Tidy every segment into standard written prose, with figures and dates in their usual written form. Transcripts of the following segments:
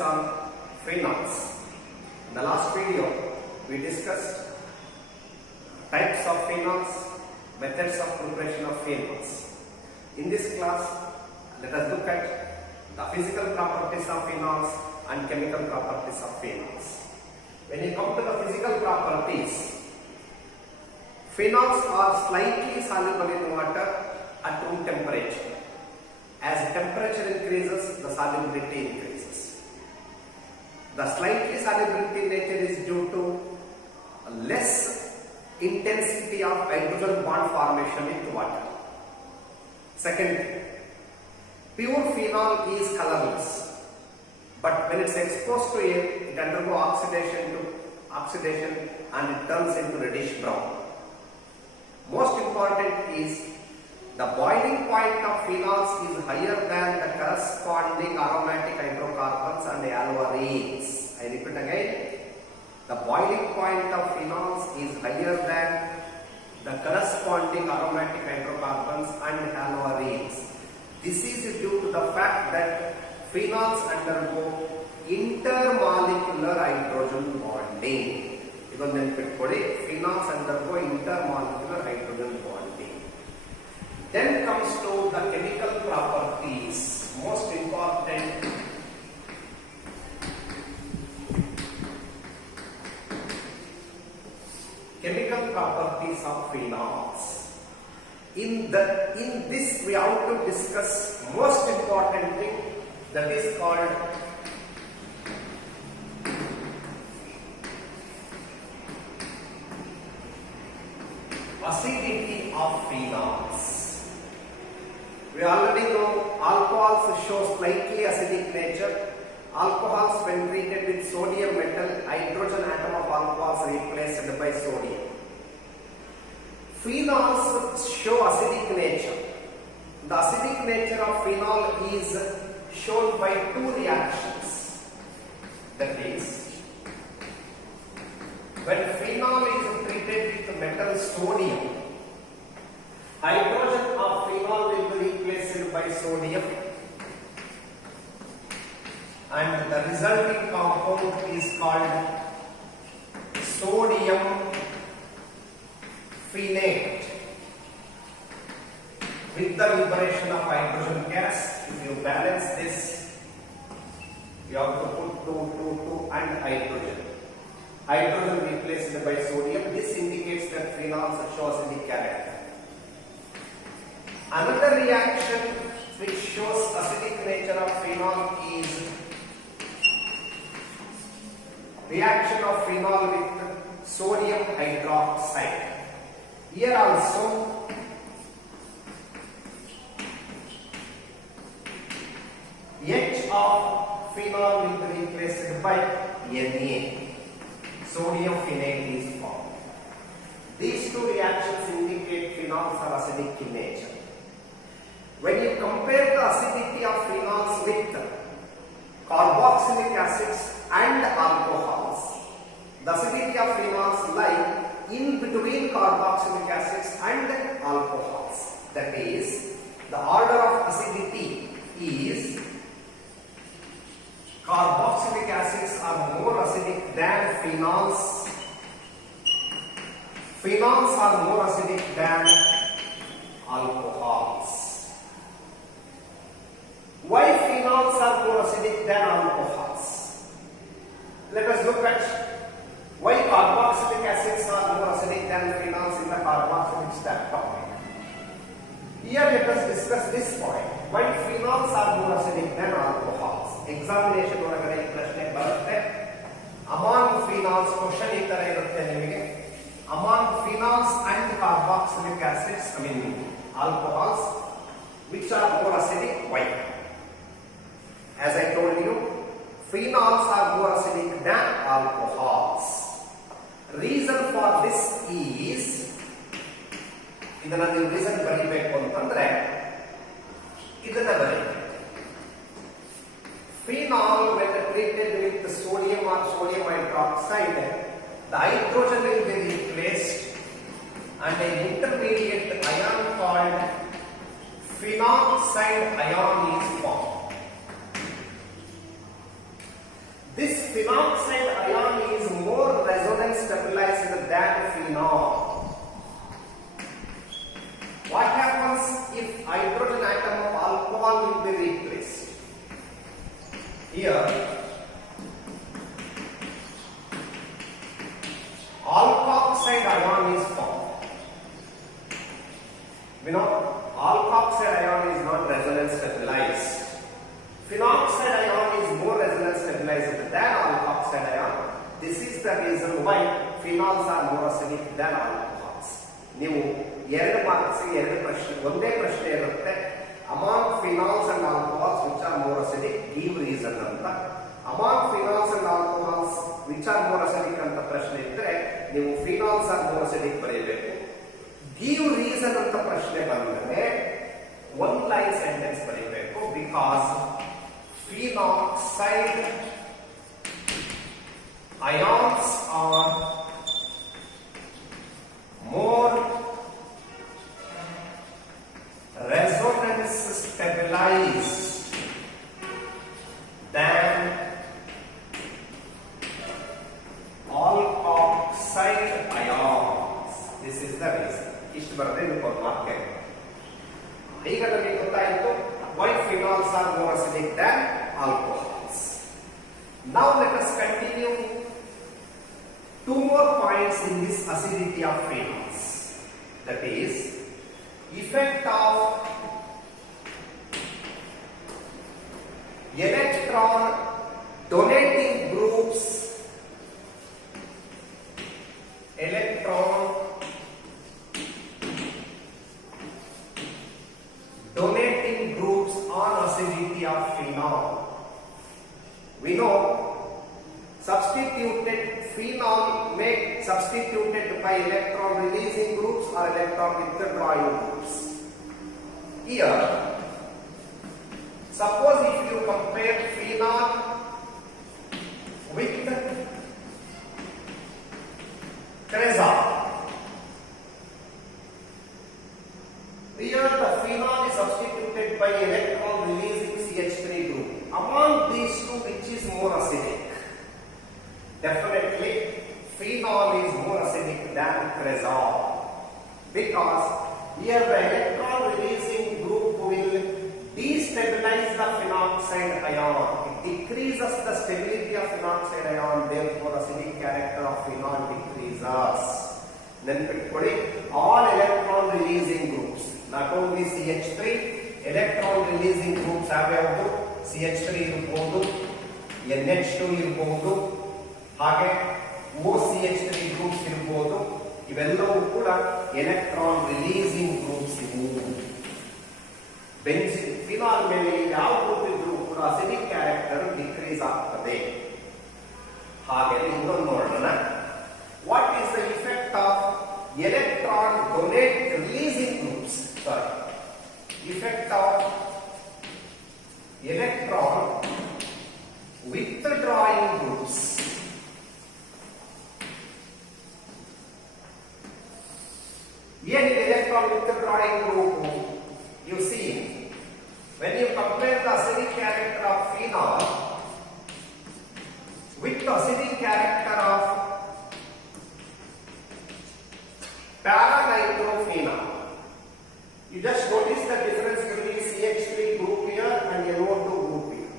discussions on phenols. In the last video, we discussed types of phenols, methods of preparation of phenols. In this class, let us look at the physical properties of phenols and chemical properties of phenols. When you come to the physical properties, phenols are slightly soluble in water at room temperature. As temperature increases, the solubility increases. The slightly solubility nature is due to less intensity of hydrogen bond formation with water. Second, pure phenol is colorless, but when it's exposed to air, it undergoes oxidation and it turns into reddish brown. Most important is the boiling point of phenols is higher than the corresponding aromatic hydrocarbons and alvarenes. I repeat again, the boiling point of phenols is higher than the corresponding aromatic hydrocarbons and alvarenes. This is due to the fact that phenols undergo intermolecular hydrogen bonding. Phenols undergo intermolecular hydrogen bonding. Then comes to the chemical properties. Most important, chemical properties of phenols. In this we have to discuss most important thing, that is called acidity of phenols. We already know alcohols show slightly acidic nature. Alcohols, when treated with sodium metal, hydrogen atom of alcohols replaced by sodium. Phenols show acidic nature. The acidic nature of phenol is shown by two reactions. That is, when phenol is treated with metal sodium, hydrogen of phenol will be replaced by sodium, and the resulting compound is called sodium phenate. With the liberation of hydrogen gas, if you balance this, you have to put 2 and hydrogen. Hydrogen replaced by sodium. This indicates that phenols show acidic character. Another reaction which shows acidic nature of phenol is reaction of phenol with sodium hydroxide. Here also H of phenol will be replaced by Na. Sodium phenate is formed. These two reactions indicate phenols are acidic in nature. When you compare the acidity of phenols with carboxylic acids and alcohols, the acidity of phenols lie in between carboxylic acids and alcohols. That is, the order of acidity is carboxylic acids are more acidic than phenols. Phenols are more acidic than alcohols. Why phenols are more acidic than alcohols? Let us look at why carboxylic acids are more acidic than phenols in the carboxylic standpoint. Here let us discuss this point. Why phenols are more acidic than alcohols? Examination ಒಳಗಡೆ ಪ್ರಶ್ನೆ ಬರುತ್ತೆ. Among phenols, question ಈ ತರ ಇರುತ್ತೆ ನಿಮಗೆ. Among phenols and carboxylic acids, alcohols, which are more acidic? Why? As I told you, phenols are more acidic than alcohols. Reason for this is, ಇದನ್ನ ನೀವು reason ಬರೀಬೇಕು ಅಂತಂದ್ರೆ ಇದನ್ನ ಬರೀ. Phenol, when treated with sodium or sodium hydroxide, the hydrogen will be replaced and an intermediate ion called phenoxide ion is formed. Here, alkoxide ion is formed. We know alkoxide ion is not resonance stabilized. Phenoxide ion is more resonance stabilized than alkoxide ion. This is the reason why phenols are more acidic than alcohols. ನೀವು ಎರಡು marks ಎರಡು ಪ್ರಶ್ನೆ ಒಂದೇ ಪ್ರಶ್ನೆ ಇರುತ್ತೆ. Among phenols and alcohols which are more acidic, give reason ಅಂತ. Among phenols and alcohols which are more acidic ಅಂತ ಪ್ರಶ್ನೆ ಇದ್ದರೆ ನೀವು phenols are more acidic ಬರೆಯಬೇಕು. Give reason ಅಂತ ಪ್ರಶ್ನೆ ಬಂದರೆ one line sentence ಬರೆಯಬೇಕು. Because phenoxide ions are more resonance stabilized than alkoxide ions. This is the reason. ಇಷ್ಟು ಬರದೆ ನೀವು ಮಾರ್ಕ್ ಈಗ ನಮಗೆ ಗೊತ್ತಾಯಿತು why phenols are more acidic than alcohols. Now let us continue two more points in this acidity of phenols. That is, effect of electron donating groups, electron donating groups on acidity of phenol. We know substituted phenol may substituted by electron releasing groups or electron withdrawing groups. Here, suppose if you compare phenol with cresol, here the phenol is substituted by electron releasing CH3 group. Among these two, which is more acidic? Definitely, phenol is more acidic than cresol, because here the electron releasing group will destabilize the phenoxide ion. It decreases the stability of phenoxide ion, therefore acidic character of phenol decreases. Then all electron releasing groups, not only CH3, electron releasing groups have CH3 ಇರಬಹುದು, NH2 ಇರಬಹುದು, ಹಾಗೆ OCH3 groups ಇರಬಹುದು. ಇವೆಲ್ಲವೂ ಕೂಡ electron releasing groups ಇವು. Benzene phenol ಮೇಲೆ ಯಾವ group ಇದ್ರೂ ಕೂಡ ಅಸಿಡಿಕ್ ಕ್ಯಾರೆಕ್ಟರ್ ಡಿಕ್ರೀಸ್ ಆಗ್ತದೆ. ಹಾಗೆ ಇನ್ನೊಂದು ನೋಡೋಣ. What is the effect of electron donate releasing groups? Sorry, effect of electron withdrawing groups. Here in electron withdrawing group, you see, when you compare the acidic character of phenol with the acidic character of para-nitrophenol, you just notice the difference between CH3 group here and NO2 group here.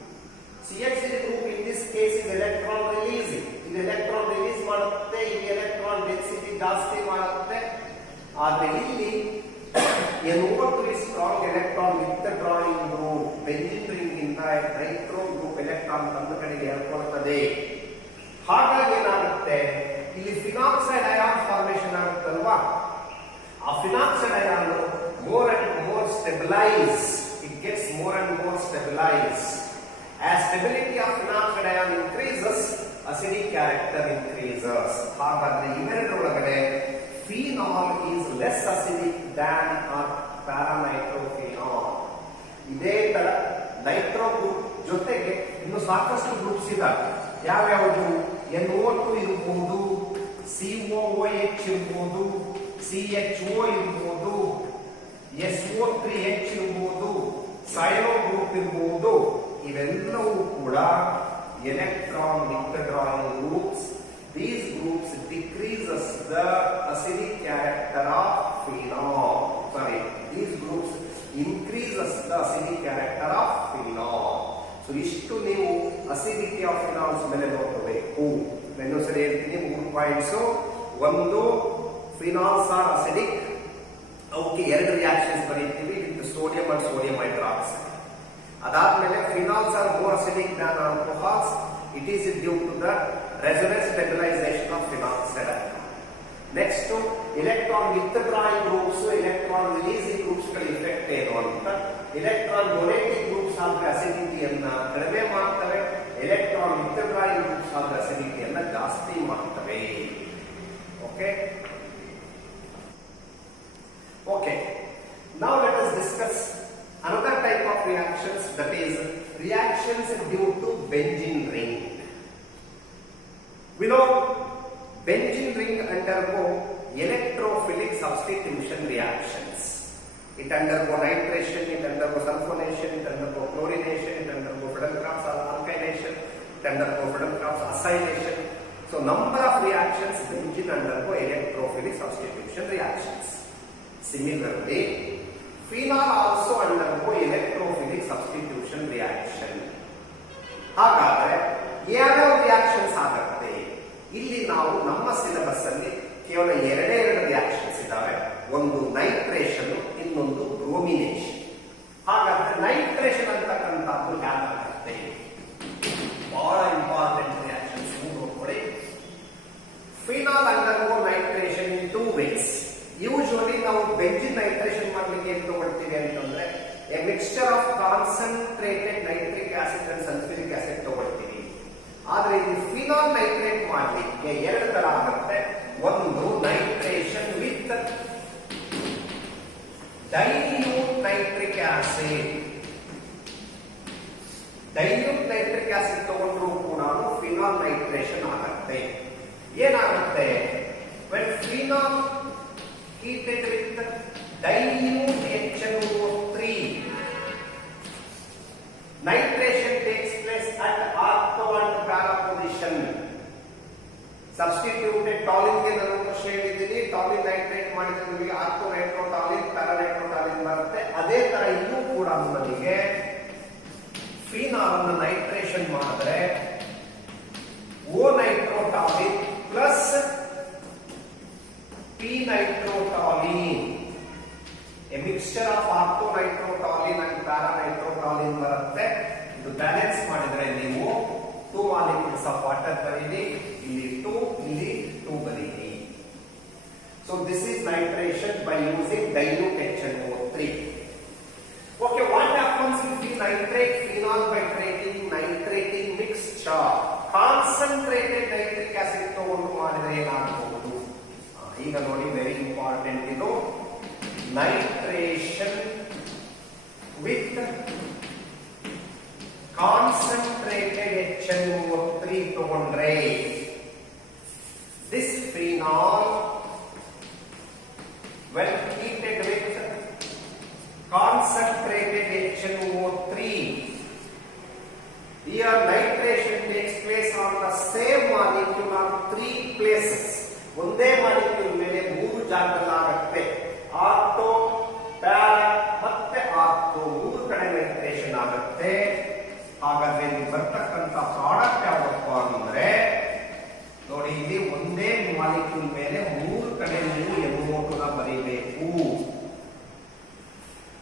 CH3 group in this case is electron releasing. This electron release ಮಾಡುತ್ತೆ, ಈ electron density ಜಾಸ್ತಿ ಮಾಡುತ್ತೆ. ಆದರೆ ಇಲ್ಲಿ NO2 is strong electron withdrawing group. Benzene ring ಇಂದ Nitro group electron ತನ್ನ ಕಡೆಗೆ ಎಳ್ಕೊಳ್ತದೆ. ಹಾಗಾಗಿ ಏನಾಗುತ್ತೆ, ಇಲ್ಲಿ ಫಿನಾಕ್ಸೈಡ್ ಅಯಾನ್ ಫಾರ್ಮೇಷನ್ ಆಗುತ್ತಲ್ವಾ, ಆ phenoxide ion more and more stabilized. It gets more and more stabilized. As stability of phenoxide ion increases, acidic character increases. ಹಾಗಾದ್ರೆ ಇವೆರಡರೊಳಗಡೆ phenol is less acidic than para-nitrophenol. ಇದೇ ತರ Nitro group ಜೊತೆಗೆ ಇನ್ನು ಸಾಕಷ್ಟು groups ಇದಾವೆ. ಯಾವ್ಯಾವುದು? NO2 ಇರಬಹುದು, COOH ಇರಬಹುದು, CHO ಇರಬಹುದು, SO3H ಇರಬಹುದು, ಸೈನೋ ಗ್ರೂಪ್ ಇರಬಹುದು. ಇವೆಲ್ಲವೂ ಕೂಡ electron withdrawing groups. These groups decreases the acidic character of phenol. Sorry, these groups increases the acidic character of phenol. So ಇಷ್ಟು ನೀವು ಅಸಿಡಿಟಿ ಆಫ್ ಫಿನಾಲ್ಸ್ ಮೇಲೆ ನೋಡಬೇಕು. ಇನ್ನೊಂದ್ಸರಿ ಹೇಳ್ತೀನಿ, 3 ಪಾಯಿಂಟ್ಸ್. ಒಂದು, ಫಿನಾಲ್ಸ್ ಆರ್ ಅಸಿಡಿಕ್, ಅವಕ್ಕೆ 2 ರಿಯಾಕ್ಷನ್ಸ್ ಬರೀತೀವಿ with sodium and sodium hydroxide. ಅದಾದ್ಮೇಲೆ phenols are more acidic than alcohols. It is due to the resonance stabilisation of phenols. Next, electron withdrawing groups, electron releasing groups ಗಳ effect ಏನು ಅಂತ. Electron donating groups ಆದ್ರೆ ಅಸಿಡಿಟಿಯನ್ನ ಕಡಿಮೆ ಮಾಡ್ತವೆ, electron withdrawing groups ಆದ್ರೆ ಅಸಿಡಿಟಿಯನ್ನ ಜಾಸ್ತಿ ಮಾಡ್ತವೆ. Okay okay now let us discuss another type of reactions, that is reactions due to benzene ring. We know benzene ring undergo electrophilic substitution reactions. It undergo nitration, it undergo sulfonation, it undergo chlorination, it undergo Friedel-Crafts alkylation, it undergo Friedel-Crafts acylation. So number of reactions benzene undergo electrophilic substitution reactions. Similarly, phenol also undergo electrophilic substitution reaction. ಹಾಗಾದ್ರೆ ಯಾವ್ಯಾವ reactions ಆಗುತ್ತೆ? ಇಲ್ಲಿ ನಾವು ನಮ್ಮ syllabus ಅಲ್ಲಿ ಕೇವಲ 2 reactions ಇದಾವೆ. ಒಂದು ನೈಟ್ರೇಷನ್, ಇನ್ನೊಂದು ಬ್ರೋಮಿನೇಷನ್. ಹಾಗಾದ್ರೆ ನೈಟ್ರೇಷನ್ ಅಂತಕ್ಕಂಥದ್ದು ಯಾಕಾಗುತ್ತೆ? ಬಹಳ ಇಂಪಾರ್ಟೆಂಟ್ ರಿಯಾಕ್ಷನ್ಸ್ ನೋಡ್ಕೊಳ್ಳಿ. ಫಿನಾಲ್ ಅಂಡರ್ಗೋ ನೈಟ್ರೇಷನ್ ಇನ್ 2 ways. ಯೂಶುವಲಿ ನಾವು ಬೆಂಜಿನ್ ನೈಟ್ರೇಷನ್ ಮಾಡಲಿಕ್ಕೆ ಏನು ತಗೊಳ್ತೀವಿ ಅಂತಂದ್ರೆ A mixture of concentrated nitric acid and sulphuric acid ತಗೊಳ್ತೀವಿ. ಆದ್ರೆ ಇದು ಫಿನಾಲ್ ನೈಟ್ರೇಟ್ ಮಾಡಲಿಕ್ಕೆ 2 ತರ ಆಗುತ್ತೆ. ಒಂದು, nitration with dilute nitric acid. Dilute nitric acid ತಗೊಂಡ್ರು ಕೂಡ ಫಿನಾಲ್ ನೈಟ್ರೇಷನ್ ಆಗುತ್ತೆ. ಏನಾಗುತ್ತೆ? when phenol heated with dilute HNO3, nitration takes place at ortho and para position. Substituted toluene ಗೆ ನಾನು ಪ್ರಶ್ನೆ ಹೇಳಿದ್ದೀನಿ, toluene ನೈಟ್ರೇಟ್ ಮಾಡಿದ್ರೆ ನಮಗೆ ಆರ್ಥೋ ನೈಟ್ರೋಟಾಲಿನ್, ಪ್ಯಾರಾ ನೈಟ್ರೋಟಾಲಿನ್ ಬರುತ್ತೆ. ಅದೇ ತರ ಇಲ್ಲೂ ಕೂಡ ನಮಗೆ ಫಿನಾಲ್ ಅನ್ನು ನೈಟ್ರೇಷನ್ ಮಾಡಿದ್ರೆ O nitrotoluene plus P-nitrotoluene, a mixture of orthonitropolene and para-nitrotoluene ಬರುತ್ತೆ. ಇದು ಬ್ಯಾಲೆನ್ಸ್ ಮಾಡಿದ್ರೆ ನೀವು 2 molecules of water ಬರೀರಿ, ಇಲ್ಲಿ 2, ಇಲ್ಲಿ 2 ಬರೀರಿ. So this is nitration by using dilute HNO3. Okay, what happens if we nitrate phenol by nitrating mixture? Concentrated nitric acid ತಗೊಂಡು ಮಾಡಿದ್ರೆ ಏನಾಗಬಹುದು? ಈಗ ನೋಡಿ, ವೆರಿ ಇಂಪಾರ್ಟೆಂಟ್ ಇದು. ನೈಟ್ರೇಷನ್ ವಿತ್ ಕಾನ್ಸಂಟ್ರೇಟೆಡ್ HNO3 ತಗೊಂಡ್ರೆ this phenol when heated with concentrated HNO3, here nitration takes place on the same molecule on 3 places. ಒಂದೇ molecule ಮೇಲೆ 3 ಜಾಗದಲ್ಲಾಗುತ್ತೆ. Ortho, para ಮತ್ತೆ ಆರ್ಥೋ 3 ಕಡೆ ನೈಟ್ರೇಷನ್ ಆಗುತ್ತೆ. ಹಾಗಾದ್ರೆ ಇಲ್ಲಿ ಬರ್ತಕ್ಕಂಥ ಪ್ರಾಡಕ್ಟ್ ಯಾವಪ್ಪ ಅಂದ್ರೆ ನೋಡಿ, ಇಲ್ಲಿ ಒಂದೇ ಮಾಲಿಕ್ಯೂಲ್ ಮೇಲೆ 3 ಕಡೆ ನೀವು NO2 ಬರೀಬೇಕು.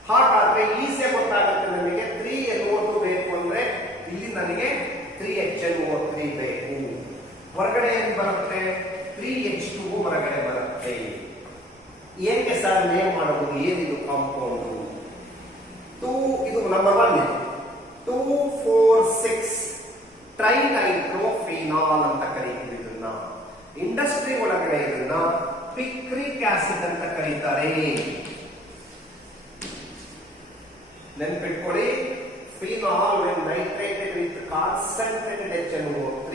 ಹಾಗಾದ್ರೆ ಈಸಿಯಾಗಿ ಗೊತ್ತಾಗುತ್ತೆ ನಮಗೆ 3NO2 ಬೇಕು ಅಂದ್ರೆ ಇಲ್ಲಿ ನನಗೆ 3HNO3 ಬೇಕು. ಹೊರಗಡೆ ಏನ್ ಬರುತ್ತೆ? 3H2 ಹೊರಗಡೆ ಬರುತ್ತೆ. ಏಕೆ ಸರ್ ನೇಮ್ ಮಾಡಬಹುದು? ಏನಿದು ಕಾಂಪೌಂಡ್? 2, ಇದು ನಂಬರ್ 1, 2,4,6 ಟ್ರೈನೈಟ್ರೋಫಿನಾಲ್ ಅಂತ ಕರೀತೀವಿ. ಇದನ್ನ ಇಂಡಸ್ಟ್ರಿ ಒಳಗಡೆ ಇದನ್ನ ಪಿಕ್ರಿಕ್ ಆಸಿಡ್ ಅಂತ ಕರೀತಾರೆ. ನೆನ್ಪಿಟ್ಕೊಳ್ಳಿ, phenol when nitrated with concentrated HNO3,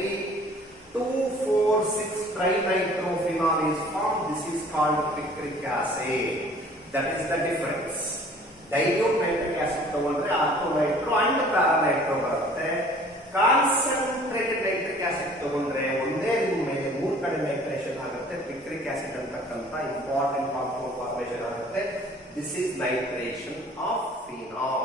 2,4,6 trinitrophenol is formed. This is called picric acid. That is the difference. Dilute nitric acid ತಗೊಂಡ್ರೆ ortho Nitro and para Nitro ಬರುತ್ತೆ. ಕಾನ್ಸಂಟ್ರೇಟೆಡ್ ನೈಟ್ರಿಕ್ ಆಸಿಡ್ ತಗೊಂಡ್ರೆ ಒಂದೇ ring ಮೇಲೆ 3 ಕಡೆ nitration ಆಗುತ್ತೆ. Picric acid ಅಂತಕ್ಕಂಥ important compound formation ಆಗುತ್ತೆ. This is nitration of phenol.